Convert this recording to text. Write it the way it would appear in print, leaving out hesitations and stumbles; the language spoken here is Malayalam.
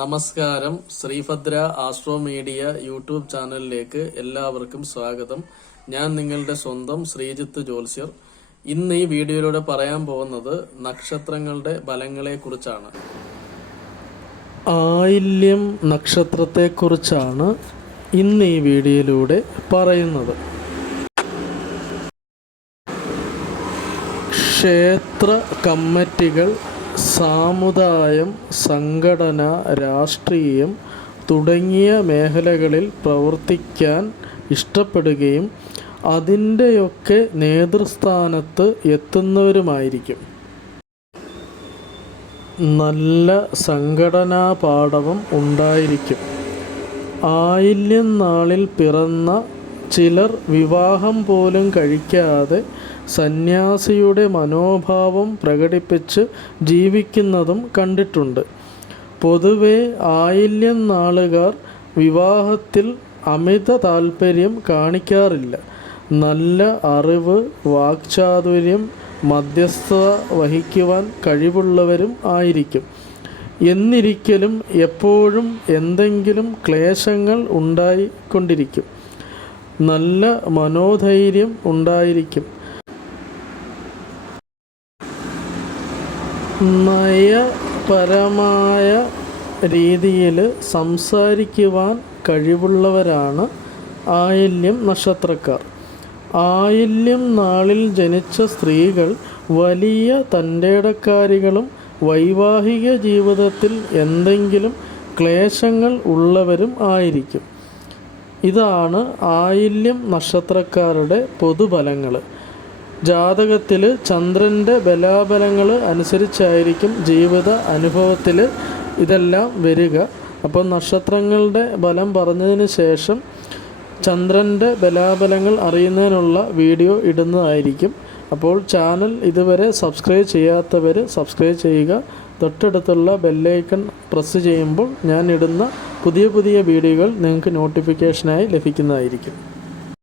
നമസ്കാരം. ശ്രീഭദ്ര ആസ്ട്രോ മീഡിയ യൂട്യൂബ് ചാനലിലേക്ക് എല്ലാവർക്കും സ്വാഗതം. ഞാൻ നിങ്ങളുടെ സ്വന്തം ശ്രീജിത്ത് ജ്യോത്സ്യർ. ഇന്ന് ഈ വീഡിയോയിലൂടെ പറയാൻ പോകുന്നത് നക്ഷത്രങ്ങളുടെ ഫലങ്ങളെ കുറിച്ചാണ്. ആയില്യം നക്ഷത്രത്തെക്കുറിച്ചാണ് ഇന്ന് ഈ വീഡിയോയിലൂടെ പറയുന്നത്. ക്ഷേത്ര കമ്മിറ്റികൾ, സാമുദായം, സംഘടന, രാഷ്ട്രീയം തുടങ്ങിയ മേഖലകളിൽ പ്രവർത്തിക്കാൻ ഇഷ്ടപ്പെടുകയും അതിൻ്റെയൊക്കെ നേതൃസ്ഥാനത്ത് എത്തുന്നവരുമായിരിക്കും. നല്ല സംഘടനാ പാടവം ഉണ്ടായിരിക്കും. ആയില്യം നാളിൽ പിറന്ന ചിലർ വിവാഹം പോലും കഴിക്കാതെ സന്യാസിയുടെ മനോഭാവം പ്രകടിപ്പിച്ച് ജീവിക്കുന്നതും കണ്ടിട്ടുണ്ട്. പൊതുവെ ആയില്യം നാളുകാർ വിവാഹത്തിൽ അമിത താൽപ്പര്യം കാണിക്കാറില്ല. നല്ല അറിവ്, വാക്ചാതുര്യം, മധ്യസ്ഥത വഹിക്കുവാൻ കഴിവുള്ളവരും ആയിരിക്കും. എന്നിരിക്കലും എപ്പോഴും എന്തെങ്കിലും ക്ലേശങ്ങൾ ഉണ്ടായിക്കൊണ്ടിരിക്കും. നല്ല മനോധൈര്യം ഉണ്ടായിരിക്കും. നയപരമായ രീതിയിൽ സംസാരിക്കുവാൻ കഴിവുള്ളവരാണ് ആയില്യം നക്ഷത്രക്കാർ. ആയില്യം നാളിൽ ജനിച്ച സ്ത്രീകൾ വലിയ തൻ്റേടക്കാരികളും വൈവാഹിക ജീവിതത്തിൽ എന്തെങ്കിലും ക്ലേശങ്ങൾ ഉള്ളവരും ആയിരിക്കും. ഇതാണ് ആയില്യം നക്ഷത്രക്കാരുടെ പൊതുഫലങ്ങൾ. ജാതകത്തിൽ ചന്ദ്രൻ്റെ ബലാബലങ്ങൾ അനുസരിച്ചായിരിക്കും ജീവിത അനുഭവത്തിൽ ഇതെല്ലാം വരിക. അപ്പോൾ നക്ഷത്രങ്ങളുടെ ബലം പറഞ്ഞതിന് ശേഷം ചന്ദ്രൻ്റെ ബലാബലങ്ങൾ അറിയുന്നതിനുള്ള വീഡിയോ ഇടുന്നതായിരിക്കും. അപ്പോൾ ചാനൽ ഇതുവരെ സബ്സ്ക്രൈബ് ചെയ്യാത്തവർ സബ്സ്ക്രൈബ് ചെയ്യുക. തൊട്ടടുത്തുള്ള ബെല്ലൈക്കൺ പ്രസ് ചെയ്യുമ്പോൾ ഞാൻ ഇടുന്ന പുതിയ വീഡിയോകൾ നിങ്ങൾക്ക് നോട്ടിഫിക്കേഷനായി ലഭിക്കുന്നതായിരിക്കും.